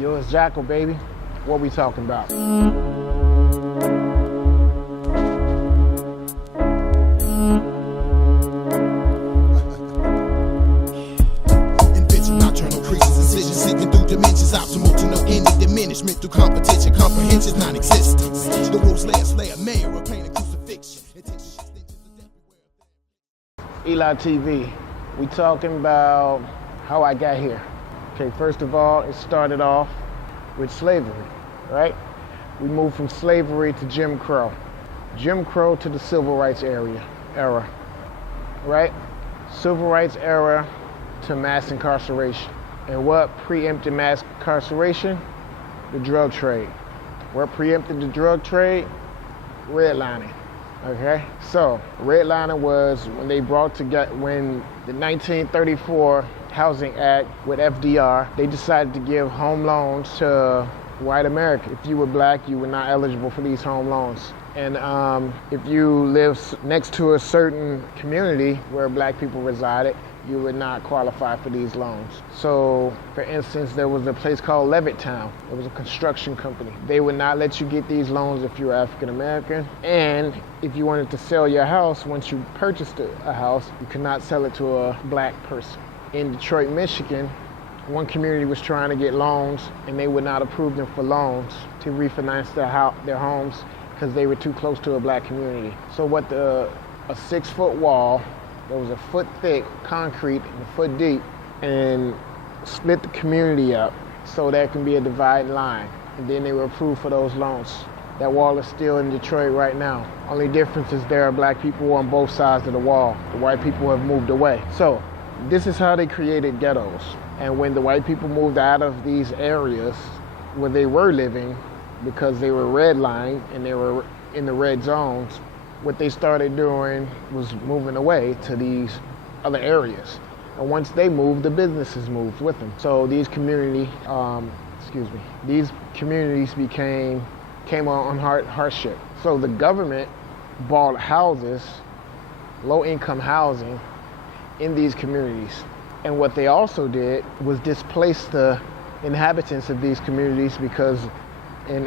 Yo, it's Jackal, baby. What we talking about? Invention, nocturnal creases, incisions, sinking through dimensions, optimal to no ending, diminishment through competition, comprehension, non-existence. The rules last layer, mayor of pain and crucifixion. Eli TV. We talking about how I got here. Okay, first of all, it started off with slavery, right? We moved from slavery to Jim Crow. Jim Crow to the Civil Rights era, right? Civil Rights era to mass incarceration. And what preempted mass incarceration? The drug trade. What preempted the drug trade? Redlining. Okay, so redlining was when they brought together, when the 1934 Housing Act with FDR, they decided to give home loans to white America. If you were black, you were not eligible for these home loans. And if you lived next to a certain community where black people resided, you would not qualify for these loans. So, for instance, there was a place called Levittown. It was a construction company. They would not let you get these loans if you were African American. And if you wanted to sell your house, once you purchased a house, you could not sell it to a black person. In Detroit, Michigan, one community was trying to get loans, and they would not approve them for loans to refinance their homes because they were too close to a black community. So a 6-foot wall that was a foot thick, concrete, and a foot deep, and split the community up so there can be a dividing line. And then they were approved for those loans. That wall is still in Detroit right now. Only difference is there are black people on both sides of the wall. The white people have moved away. So this is how they created ghettos. And when the white people moved out of these areas where they were living, because they were redlined and they were in the red zones, what they started doing was moving away to these other areas. And once they moved, the businesses moved with them. So these communities came on hardship. So the government bought houses, low-income housing, in these communities. And what they also did was displace the inhabitants of these communities, because in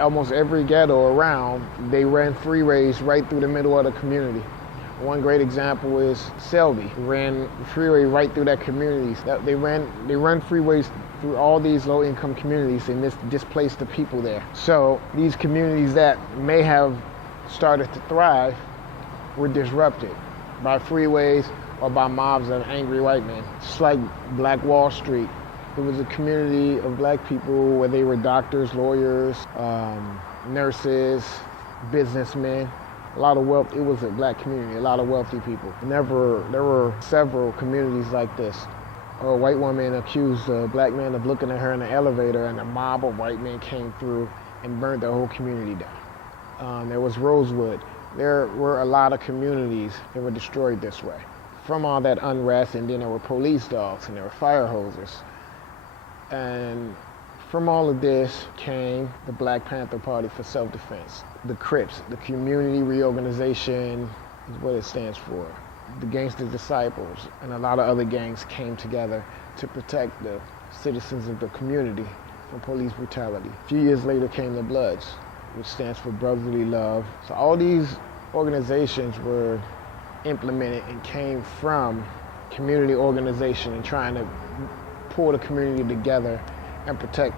almost every ghetto around, they ran freeways right through the middle of the community. One great example is Selby. Ran the freeway right through that community. They run freeways through all these low-income communities and displaced the people there. So these communities that may have started to thrive were disrupted by freeways or by mobs of angry white men. Just like Black Wall Street. It was a community of black people where they were doctors, lawyers, nurses, businessmen. A lot of wealth. It was a black community, a lot of wealthy people. There were several communities like this. A white woman accused a black man of looking at her in the elevator, and a mob of white men came through and burned the whole community down. There was Rosewood. There were a lot of communities that were destroyed this way. From all that unrest, and then there were police dogs and there were fire hosers. And from all of this came the Black Panther Party for Self-Defense. The Crips, the Community Reorganization is what it stands for. The Gangster Disciples and a lot of other gangs came together to protect the citizens of the community from police brutality. A few years later came the Bloods, which stands for Brotherly Love. So all these organizations were implemented and came from community organization and trying to pull the community together and protect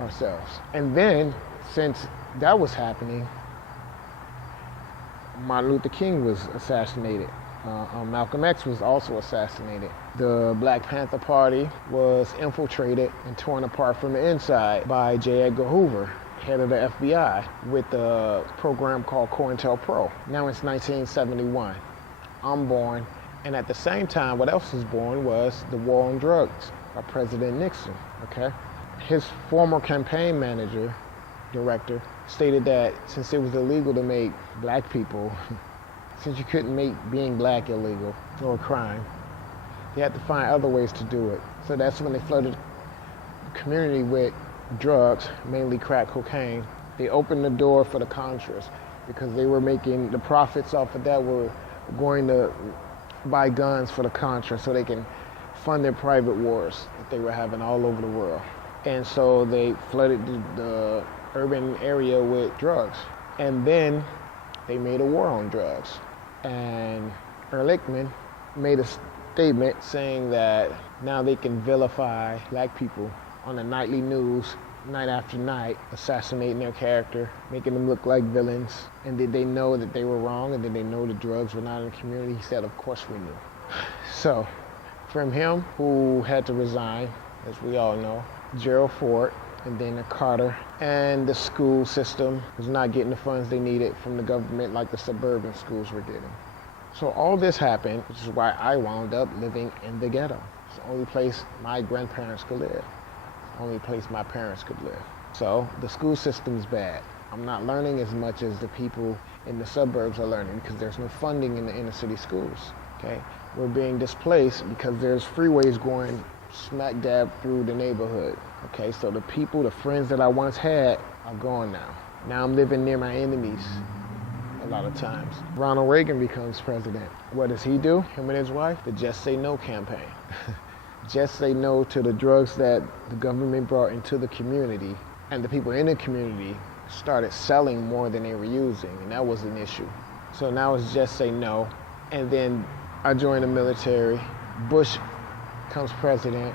ourselves. And then, since that was happening, Martin Luther King was assassinated. Malcolm X was also assassinated. The Black Panther Party was infiltrated and torn apart from the inside by J. Edgar Hoover, head of the FBI, with a program called COINTELPRO. Now it's 1971. I'm born. And at the same time, what else was born was the war on drugs by President Nixon, okay? His former campaign manager, director, stated that since it was illegal to make black people, since you couldn't make being black illegal or a crime, they had to find other ways to do it. So that's when they flooded the community with drugs, mainly crack cocaine. They opened the door for the Contras because they were making the profits off of that were going to buy guns for the Contras so they can fund their private wars that they were having all over the world. And so they flooded the urban area with drugs. And then they made a war on drugs. And Ehrlichman made a statement saying that now they can vilify black people on the nightly news, night after night, assassinating their character, making them look like villains. And did they know that they were wrong? And did they know the drugs were not in the community? He said, of course we knew. So from him, who had to resign, as we all know, Gerald Ford, and then Carter, and the school system was not getting the funds they needed from the government like the suburban schools were getting. So all this happened, which is why I wound up living in the ghetto. It's the only place my grandparents could live. It's the only place my parents could live. So the school system's bad. I'm not learning as much as the people in the suburbs are learning because there's no funding in the inner city schools, okay? We're being displaced because there's freeways going smack dab through the neighborhood, okay? So the people, the friends that I once had are gone now. Now I'm living near my enemies a lot of times. Ronald Reagan becomes president. What does he do? Him and his wife? The Just Say No campaign. Just say no to the drugs that the government brought into the community, and the people in the community started selling more than they were using, and that was an issue. So now it's just say no. And then I joined the military. Bush comes president.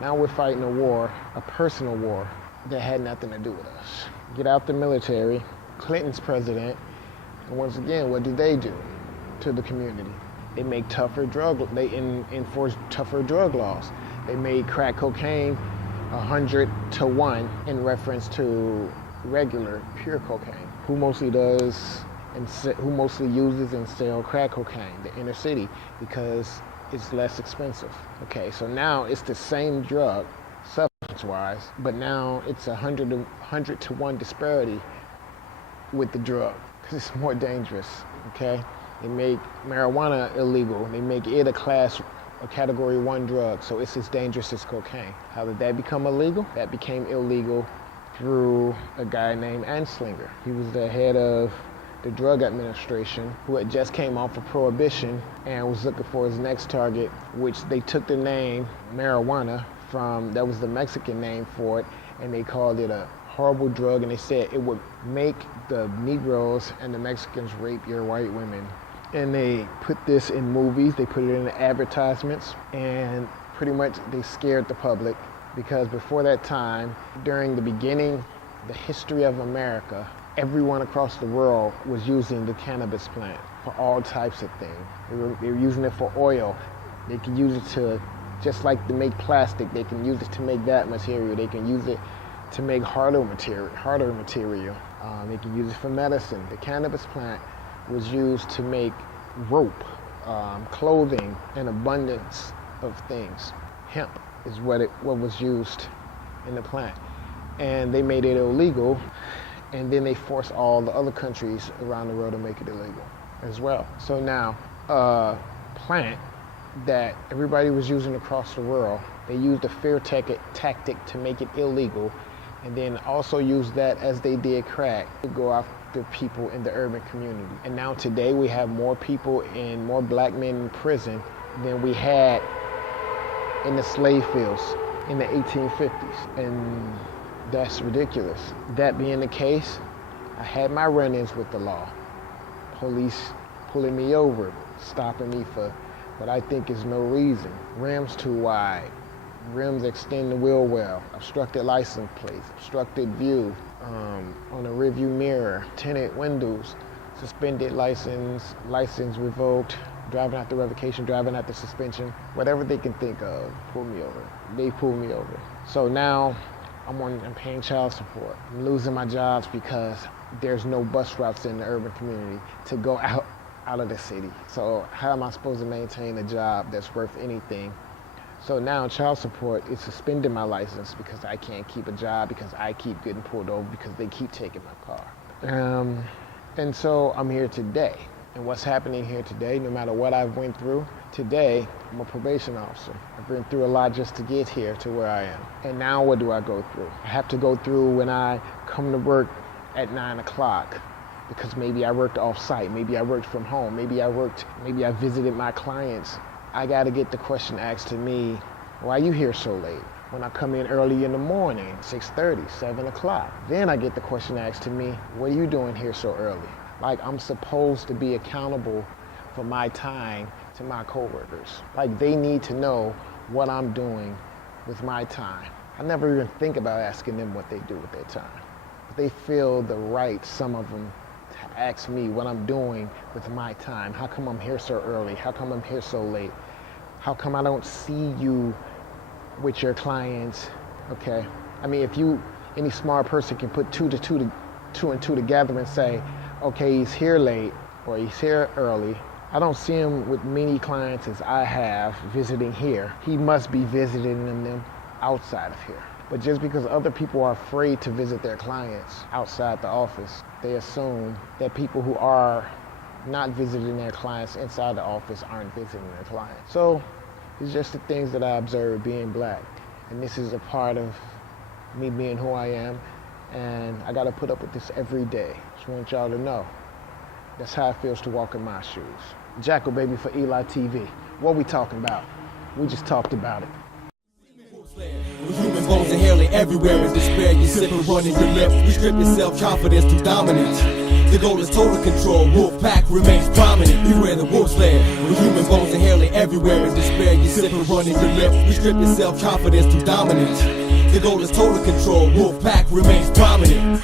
Now we're fighting a war, a personal war that had nothing to do with us. Get out the military. Clinton's president. And once again, what do to the community? They make they enforce tougher drug laws. They made crack cocaine 100 to 1 in reference to regular pure cocaine. Who mostly uses and sell crack cocaine? The inner city, because it's less expensive. Okay, so now it's the same drug, substance-wise, but now it's 100 to 1 disparity with the drug, because it's more dangerous, okay? They make marijuana illegal. They make it a category 1 drug, so it's as dangerous as cocaine. How did that become illegal? That became illegal through a guy named Anslinger. He was the head of the Drug Administration, who had just came off of Prohibition and was looking for his next target, which they took the name marijuana from, that was the Mexican name for it, and they called it a horrible drug, and they said it would make the Negroes and the Mexicans rape your white women. And they put this in movies, they put it in the advertisements, and pretty much they scared the public, because before that time, during the beginning, the history of America, everyone across the world was using the cannabis plant for all types of things. They were using it for oil. They could use it to, just like to make plastic, they can use it to make that material. They can use it to make harder material. They can use it for medicine. The cannabis plant was used to make rope, clothing, an abundance of things. Hemp is what was used in the plant. And they made it illegal, and then they forced all the other countries around the world to make it illegal as well. So now, plant that everybody was using across the world, they used a fear tactic to make it illegal, and then also used that as they did crack to go after people in the urban community. And now today we have more black men in prison than we had in the slave fields in the 1850s. And that's ridiculous. That being the case, I had my run-ins with the law. Police pulling me over, stopping me for what I think is no reason. Rims too wide, rims extend the wheel well, obstructed license plates, obstructed view, on the rearview mirror, tinted windows, suspended license revoked, driving after revocation, driving after suspension, whatever they can think of, pull me over. They pull me over. So now I'm paying child support. I'm losing my jobs because there's no bus routes in the urban community to go out of the city. So how am I supposed to maintain a job that's worth anything? So now child support is suspending my license because I can't keep a job, because I keep getting pulled over, because they keep taking my car. And so I'm here today. And what's happening here today, no matter what I've went through, today I'm a probation officer. I've been through a lot just to get here to where I am. And now what do I go through? I have to go through when I come to work at 9 o'clock, because maybe I worked off-site, maybe I worked from home, maybe I visited my clients. I gotta get the question asked to me, why are you here so late? When I come in early in the morning, 6:30, 7 o'clock. Then I get the question asked to me, what are you doing here so early? Like I'm supposed to be accountable for my time to my coworkers. Like they need to know what I'm doing with my time. I never even think about asking them what they do with their time. But they feel the right, some of them, to ask me what I'm doing with my time. How come I'm here so early? How come I'm here so late? How come I don't see you with your clients? Okay, I mean, if any smart person can put two and two together and say, okay, he's here late or he's here early. I don't see him with many clients as I have visiting here. He must be visiting them outside of here. But just because other people are afraid to visit their clients outside the office, they assume that people who are not visiting their clients inside the office aren't visiting their clients. So it's just the things that I observe being black. And this is a part of me being who I am. And I gotta put up with this every day. Just want y'all to know. That's how it feels to walk in my shoes. Jackal Baby for Eli TV. What we talking about? We just talked about it. With human bones and hair lay everywhere in despair, you sip and run in your lip. You strip your self-confidence through dominance. The goal is total control, wolf pack remains prominent. Beware the wolf's lair. With human bones and hair lay everywhere in despair, you sip and run in your lip. You strip your self-confidence through dominance. The goal is total control, wolf pack remains prominent.